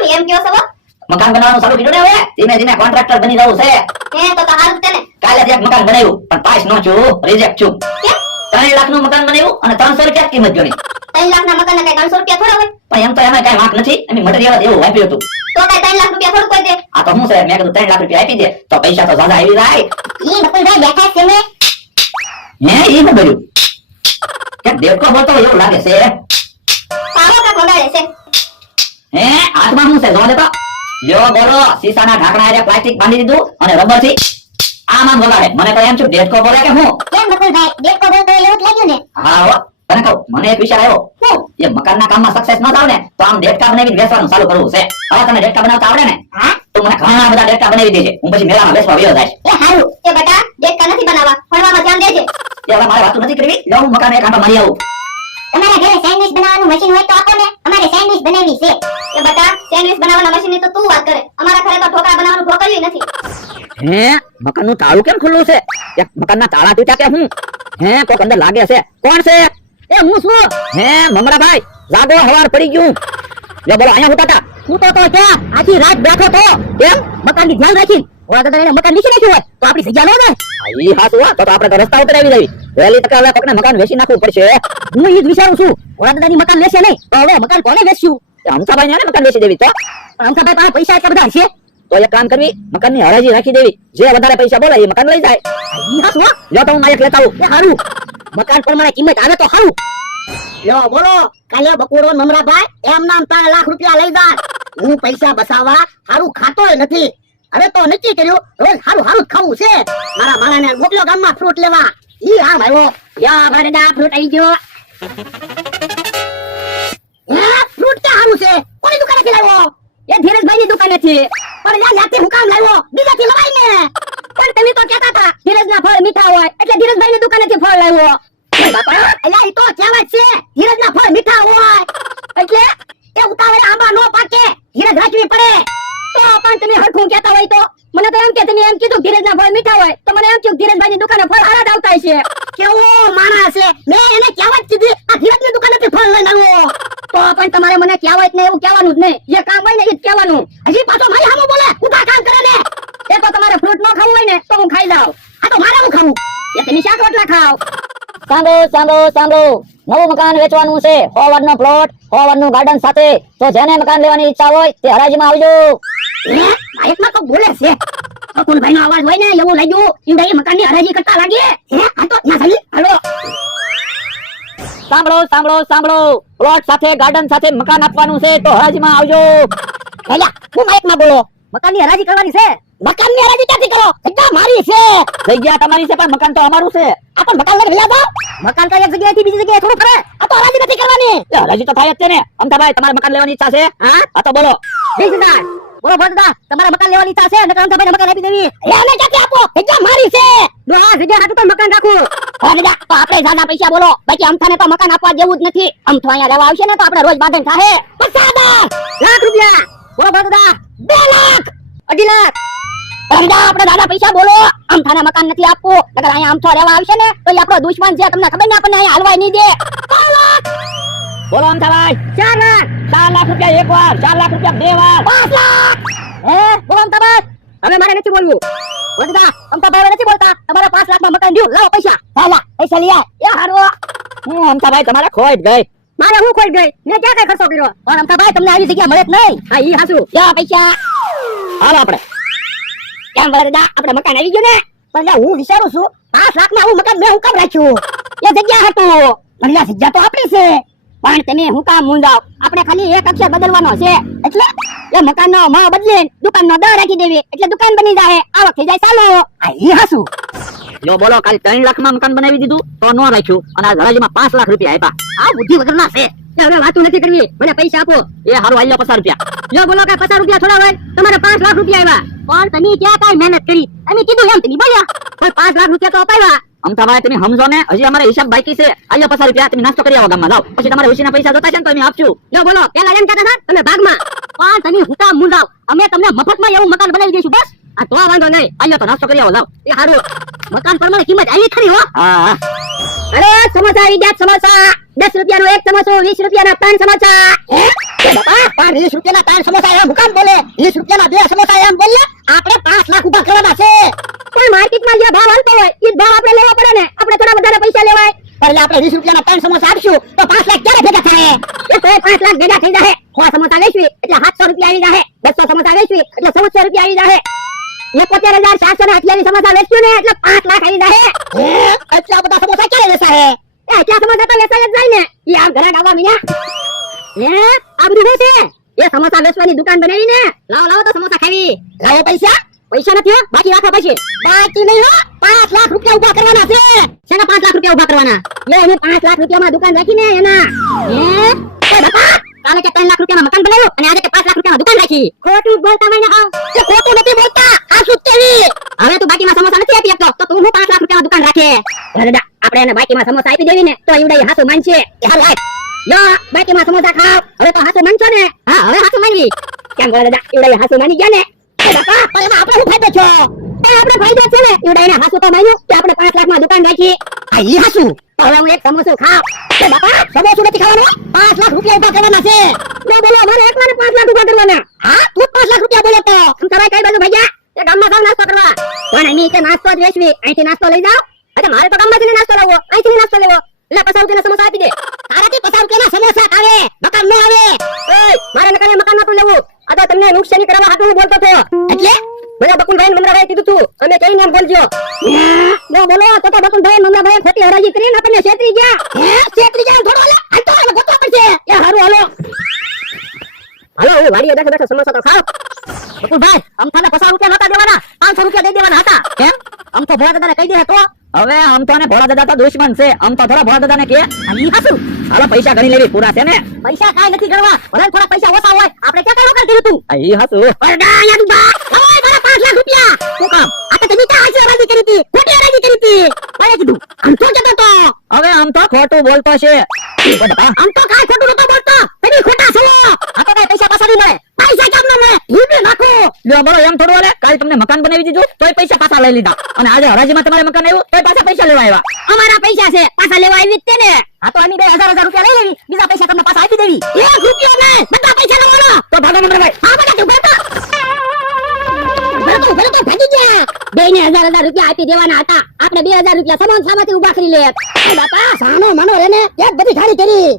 કેમ એમ કયો છો? મકાન બનાવવાનું ચાલુ કર્યું ને હવે ધીમે ધીમે કોન્ટ્રાક્ટર બની રહું છે. તો હારું જ છે ને. કાલે એક મકાન બનાવ્યું પણ પાસ નો છું, રિજેક્ટ છું. કેમ? 3 લાખ નું મકાન બનાવ્યું અને 300 રૂપિયા કિંમત જોડી. 3 લાખ ના મકાન ને કઈ 300 રૂપિયા થોડા હોય? પણ એમ તો એમાં કઈ વાંક નથી, એની મટીરીયલ એવું વાપર્યું હતું. તો કઈ 3 લાખ રૂપિયા થોડું કોઈ દે? આ તો હું છે, મેં કીધું 3 લાખ રૂપિયા આપી દે તો પૈસા તો જ્યાદા આવી જાય. ઈ બકુલભાઈ બેઠા છે ને. ઈ શું કર્યું? કે દેવકો બોલતો એવું લાગે છે. પાવો કા ખોડાડે છે. હાથમાં શું છે જોવા દેતો. લ્યો બોલો, સીસાના ઢાંકણા હારે પ્લાસ્ટિક બાંધી દીધું અને રબર થી આમાં બોલાવે. મને તો એમ છું ડેટકો બોલે કે હું. કેમ બકુલભાઈ ડેટકો બોલતો એવું જ લાગ્યું ને? હા હો, તને કહું મને એક વિચાર આવ્યો. હું એ મકાનના કામમાં સક્સેસ ન થાવ ને તો આમ ડેટકા બનાવી વેચવાનું ચાલુ કરવું છે. હવે તને ડેટકા બનાવતા આવડે ને? હા, તો મને ઘણા બધા ડેટકા બનાવી દેજે. હું પછી મેળામાં વેચવા વયો જાય. એ હારું, એ બેટા ડેટકા નથી બનાવવા, ભણવામાં ધ્યાન દેજે. એ હવે મારે વાતું નથી કરવી. લો હું મકાન એક આંટો મારી આવું. તમારા ઘરે સેન્ડવિચ બનાવવાનું મશીન હોય તો આપો ને, અમારે સેન્ડવિચ બનાવવી છે. એ બેટા સેન્ડવિચ બનાવવાના મશીન ની તો તું વાત કરે, અમારા ઘરે તો ઢોકળા બનાવવાનું ઢોકળ્યું નથી. મકાનનું તાળું કેમ ખુલ્લું છે? એક મકાનના તાળા તૂટ્યા કે હું? કોક અંદર લાગે છે. કોણ છે? એ હું છું. મમરાભાઈ જાગો, હવાર પડી ગયું. લે બોલો, અહીંયા હુતાતા. હું તો ક્યાં આખી રાત બેઠો તો. કેમ? મકાનની ધ્યાન રાખી. ઓલા દાદા એને મકાન નીચે નાખ્યું હોય તો આપણી જગ્યા નો જાય. ઈ હાસું હો, તો આપણે તો રસ્તા ઉપર આવી જવી. વહેલી તકે હવે કોકને મકાન વેચી નાખવું પડશે. હું ઈ જ વિચારું છું. ઓલા દાદાની મકાન લેશે નહીં તો હવે મકાન કોને વેચ્યું? અમથાભાઈ ને મકાન વેચી દેવી તો. અમથાભાઈ પાસે પૈસા એટલા બધા હશે તો એક કામ કરવી, મકાનની હરાજી રાખી દેવી. જે વધારે પૈસા બોલે એ મકાન લઈ જાય. ઈ હાસું હો. લ્યો તો હું માયક લેતા આવું. એ હારું, મકાન પ્રમાણે કિંમત આવે તો હારું. લ્યો બોલો, કાલે બકુડો મમરાભાઈ એમ નામ 3 લાખ રૂપિયા લઈ જા. હું પૈસા બસાવવા હારું ખાતોય નથી. હવે તો નક્કી કર્યું રોજ હારું હારું ખાવું છે. મારા માણાને મોકલ્યો ગામમાં ફ્રૂટ લેવા. ઈ આમ આવ્યો. યા બરડા ફ્રૂટ આવી ગયો. ફ્રૂટ કે હારું છે? કોની દુકાનેથી લાવ્યો? એ ધીરજભાઈની દુકાનેથી. પણ યા યાથી હું કામ લાવ્યો? બીજાથી લવાય ને. પણ તમે તો કહેતા હતા ધીરજના ફળ મીઠા હોય એટલે ધીરજભાઈની દુકાનેથી ફળ લાવ્યો. બાપા અલ્યા ઈ તો કહેવત છે, ધીરજના ફળ મીઠા હોય. એટલે એ ઉતાવળે આંબા નો પાકે, ધીરજ રાખવી પડે. તો પણ તમે હરખું કહેતા હોય તો મને તો એમ કે તમે એમ કીધું ધીરજના ફળ મીઠા હોય તો મને એમ કે ધીરજભાઈની દુકાને ફળ હારા જ આવતા છે. કેવો માણસ છે. મેં એને કહેવત કીધી, આ ધીરજની દુકાનેથી ફળ લઈને આવ્યો. તો પણ તમારે મને કહેવાય ને એવું કહેવાનું જ નહીં. જે કામ હોય ને એ જ કહેવાનું. હજી પાછો મારી સામે બોલે, ઉભા કામ કરે ને. એ તો તમારે ફ્રૂટ ન ખાવું હોય ને તો હું ખાઈ જાઉં. આ તો મારે હું ખાવું? એ તમે શાક રોટલા ખાવ. સાંભળો, નવું મકાન વેચવાનું છે. 100 વારનો પ્લોટ, 100 વારનું ગાર્ડન સાથે. તો જેને મકાન લેવાની ઈચ્છા હોય તે હરાજીમાં આવજો. માઇકમાં તો બોલે છે. બકુલભાઈ નો અવાજ હોય ને એવું લાગ્યું ઈંડાઈ મકાનની હરાજી કરતા લાગે. આ તો ના થઈ. હાલો સાંભળો, પ્લોટ સાથે ગાર્ડન સાથે મકાન આપવાનું છે તો હરાજીમાં આવજો. ભલા હું માઇકમાં બોલો. મકાનની હરાજી કરવાની છે. મકાનની હરાજી ક્યાંથી કરો? જગ્યા મારી છે. જગ્યા તમારી છે પણ મકાન તો અમારું છે. આ પણ મકાન લઈને ભલા જાઓ. મકાન તો એક જગ્યાએથી બીજી જગ્યાએ થોડું ફરે. આ તો હરાજી નથી કરવાની. હરાજી તો થાય જ છે ને. અમથાભાઈ તમારે મકાન લેવાની ઈચ્છા છે? હા તો બોલો. બોલો ભરતદા, તમારે મકાન લેવાની ઈચ્છા છે અને અમથાભાઈને મકાન આપી દેવી. એને ક્યાંથી આપો? જગ્યા મારી છે. આ જગ્યા હાટુ તો મકાન રાખું. હરદા તો આપણે જ્યાદા પૈસા બોલો, બાકી અમથાને તો મકાન આપવા જેવું જ નથી. અમથો અહીંયા રહેવા આવશે ને તો આપણે રોજ બાંધણ થાહે. 50,000 લાખ રૂપિયા. બોલો ભરતદા. 2 લાખ 2.5 લાખ. હરદા આપણે દાદા પૈસા બોલો. અમથાને મકાન નથી આપવું, નકર અહીંયા અમથો રહેવા આવશે ને તો એ આપણો દુશ્મન છે. તમને ખબર ને આપણને અહીંયા હલવાય નહીં દે. 5 લાખ. બોલો અમથાભાઈ. 4 લાખ. 4 લાખ રૂપિયા એક વાર, 4 લાખ રૂપિયા 2 વાર. 5 લાખ. બોલો અમથાભાઈ. હવે મારે નથી બોલવું. ભરતદા, અમથાભાઈ નથી બોલતા. તમારે 5 લાખમાં મકાન દઉં. લાવો પૈસા. હાલા પૈસા લઈ આય. એ હારો અમથાભાઈ તમારે ખોટ ગઈ. મારે હું ખોઈ ગઈ. મેં ક્યાં કઈ ખર્ચો કર્યો? પણ અમથાભાઈ તમને આવી જગ્યા મળે જ નહીં. હા ઈ હાસુ. યા પૈસા. હાલો આપણે. કેમ વરદા આપણે મકાન આવી ગયું ને? પણ હું વિચારું છું 5 લાખમાં હું મકાન મેં હું કામ રાખ્યું? એ જગ્યા હતું. પણ આ જગ્યા તો આપણી છે. પણ તમે હું કામ મૂંઝાવ? આપણે ખાલી એક અક્ષર બદલવાનો છે. એટલે એ મકાનનો મ બદલીને દુકાનનો દ રાખી દેવી એટલે દુકાન બની જાય. આવક થઈ જાય ચાલો. આ ઈ હાસુ. જો બોલો, કાલે 3 લાખમાં મકાન બનાવી દીધું તો ન રાખ્યું અને આ હરાજીમાં 5 લાખ રૂપિયા આપ્યા. આ બુદ્ધિ વગરના છે. હવે વાતું નથી કરવી. મને પૈસા આપો. એ હારું આલ્યો 50 રૂપિયા. જો બોલો કે 50 રૂપિયા થોડા હોય. તમારે 5 લાખ રૂપિયા આવ્યા. પણ તમે ક્યાં કાઈ મહેનત કરી? તમે કીધું એમ તમે બોલ્યા. પણ 5 લાખ રૂપિયા તો અપાવ્યા. અમથાભાઈ તમે સમજો ને, હજી અમારે હિસાબ બાકી છે. આલ્યો 50 રૂપિયા. તમે નાસ્તો કરી આવો ગામમાં. જાઓ પછી તમારે ઉછીના પૈસા જોતા છે ને તો અમે આપશું. જો બોલો, પેલા એમ કહેતા હતા તમે ભાગમાં. પણ તમે હું કામ મૂંઝાવ? અમે તમને મફતમાં એવું મકાન બનાવી દઈશું બસ. આ તો વાંધો નહીં, આયો તો નાસ્તો કરી આવો લાવ. એ હારું મકાન પ્રમાણે કિંમત આવી ખરી હો. હા અરે સમોસા આવી ગયા, સમોસા 10 રૂપિયાનો એક સમોસો, 20 રૂપિયાના 3 સમોસા. હે એ બાપા, પણ 20 રૂપિયાના 3 સમોસા એમ હુકામ બોલે? 20 રૂપિયાના 2 સમોસા એમ બોલે? આપણે 5 લાખ ઊભા કરવાના છે. પણ માર્કેટમાં જે ભાવ હાલતો હોય એ ભાવ આપણે લેવા પડે ને, આપણે થોડા વધારે પૈસા લેવાય. પણ આપણે 20 રૂપિયાના 3 સમોસા આપશું તો 5 લાખ ક્યારે ભેગા થાય? એ તો 5 લાખ ભેગા થઈ જાય. 100 સમોસા લેશવી એટલે 700 રૂપિયા આવી જાય. 200 સમોસા લેશવી એટલે 1400 રૂપિયા આવી જાય. 71,728 સમોસા વેચ્યું ને એટલે 5 લાખ આવી જાય. એટલા બધા સમોસા ક્યારે વેચાય? એટલા સમોસા તો વેચાય જ જાય ને. ઈ આ ઘરાક આવવા મીયા. આ બધું શું છે? એ સમોસા વેચવાની દુકાન બનાવી ને. લાવો તો સમોસા ખાવી. લાવો પૈસા? પૈસા નથી હો, બાકી રાખો પછી. બાકી નહીં હો, 5 લાખ રૂપિયા ઊભા કરવાના છે. શેના 5 લાખ રૂપિયા ઊભા કરવાના? એ 5 લાખ રૂપિયામાં દુકાન રાખીને એના. એ બાપા, કાલે કે 3 લાખ રૂપિયામાં મકાન બનાવ્યું અને આજે કે 5 લાખ રૂપિયામાં દુકાન રાખી. ખોટું બોલતા હોય ને હાવ. એ ખોટું નથી બોલતા, આ શું કેવી? હવે તું બાકીમાં સમોસા નથી આપી શકતો તો તું હું 5 લાખ રૂપિયામાં દુકાન રાખે. દાદા, આપણે એને બાકીમાં સમોસા આપી દેવી ને તો ઈવડાઈ હાસુ માનશે. એ હાલ હાલ. યો, બાકીમાં સમોસા ખાવ. હવે તો હાસુ માનશો ને? હા, હવે હાસુ માનવી. કેમ બોલે દાદા, ઈવડાઈ હાસુ માની ગયા ને? એ બાપા, પણ એમાં આપણે શું ફાયદો છો? એ આપણે ફાયદો છે ને. ઈવડાઈને હાસુ તો માન્યું કે આપણે 5 લાખમાં દુકાન રાખી. આ ઈ હાસુ. તો હવે હું એક સમોસો ખાવ. એ બાપા, સમોસો નથી ખાવાનો, 5 લાખ રૂપિયા ઊભા કરવાના છે. લે બોલો, મને એકલાને 5 લાખ ઊભા કરવાના. હા, તું 5 લાખ રૂપિયા બોલે તો. આમ તમારે કઈ બાજુ ભાગ્યા? એ ગામમાં જાવ નાસ્તો કરવા. પણ એની કે નાસ્તો જ વેચવી, અહીંથી નાસ્તો લઈ જાવ. અચ્છા, મારે તો ગામમાંથી નાસ્તો લાવવો, અહીંથી નાસ્તો લેવો. એટલે 50 રૂપિયાના સમોસા આપી દે. તારાથી 50 રૂપિયાના સમોસા આવે, મકાન ન આવે. ઓય, મારે નકાને મકાન નતું લેવું. આ તો તમને નુકસાની કરવા હાટું બોલતો છો. એટલે મને બકુલભાઈ મમરાભાઈ કીધું તું, અમે કઈ એમ બોલજો. જો બોલો તો બકુલભાઈ મમરાભાઈ ખોટી હરાજી કરીને આપણને છેતરી ગયા. હે, છેતરી ગયા થોડો લે. હાલ તો હવે ગોતવા પડશે. એ હારું હાલો. હાલો, હું વાડીએ બેઠો બેઠો સમોસા તો ખાવ. બકુલભાઈ, અમથાને 50 રૂપિયા નતા દેવાના, 500 રૂપિયા દઈ દેવાના હતા. કેમ? આમ તો ભોળા દાદાને કહી દે તો. હવે આમ તો ભોળા દાદા તો દુશ્મન છે, આમ તો થોડા ભોળા દાદાને કે ઈ હાસુ. હાલો પૈસા ગણી લેવી, પૂરા છે ને? પૈસા કાઈ નથી ગણવા, ભલે થોડા પૈસા ઓછા હોય, આપણે ક્યાં કઈ વખત કર્યું તું? ઈ હાસુ. પરડા અહીંયા તું બા. ઓય મારા 5 લાખ રૂપિયા. શું કામ? આ તો તમે ક્યાં આશી હરાજી કરી હતી? ખોટી હરાજી કરી હતી. કોણે કીધું? આમ તો કહેતો તો. હવે આમ તો ખોટું બોલતો છે. આમ તો કાઈ ખોટું નતો બોલતો. તમે ખોટા છો. આ તો કઈ પૈસા પાછા નહીં મળે. પૈસા કેમ ન મળે? હિબે નાખો. લ્યો બોલો, એમ થોડું હાલે? કાલ તમને મકાન બનાવી દીધું તોય પૈસા પાછા લઈ લીધા, અને આજે હરાજીમાં તમારે મકાન આવ્યું તોય પાછા પૈસા લેવા આવ્યા. અમારા પૈસા છે, પાછા લેવા આવી જ તે ને. આ તો અમે 1000 રૂપિયા લઈ લેવી, બીજા પૈસા તમને પાછા આપી દેવી. 1 રૂપિયો નહીં, બધા પૈસા લેવાનો. તો ભાગો મમરાભાઈ. હા બધા તું ભરતો. ભરતો ભાગી ગયા. બેને 1000 રૂપિયા આપી દેવાના હતા. આપણે 2000 રૂપિયા સમોસામાંથી ઉભા કરી લે. એ બાપા, સાનો મનો એને એક બધી ખાલી કરી.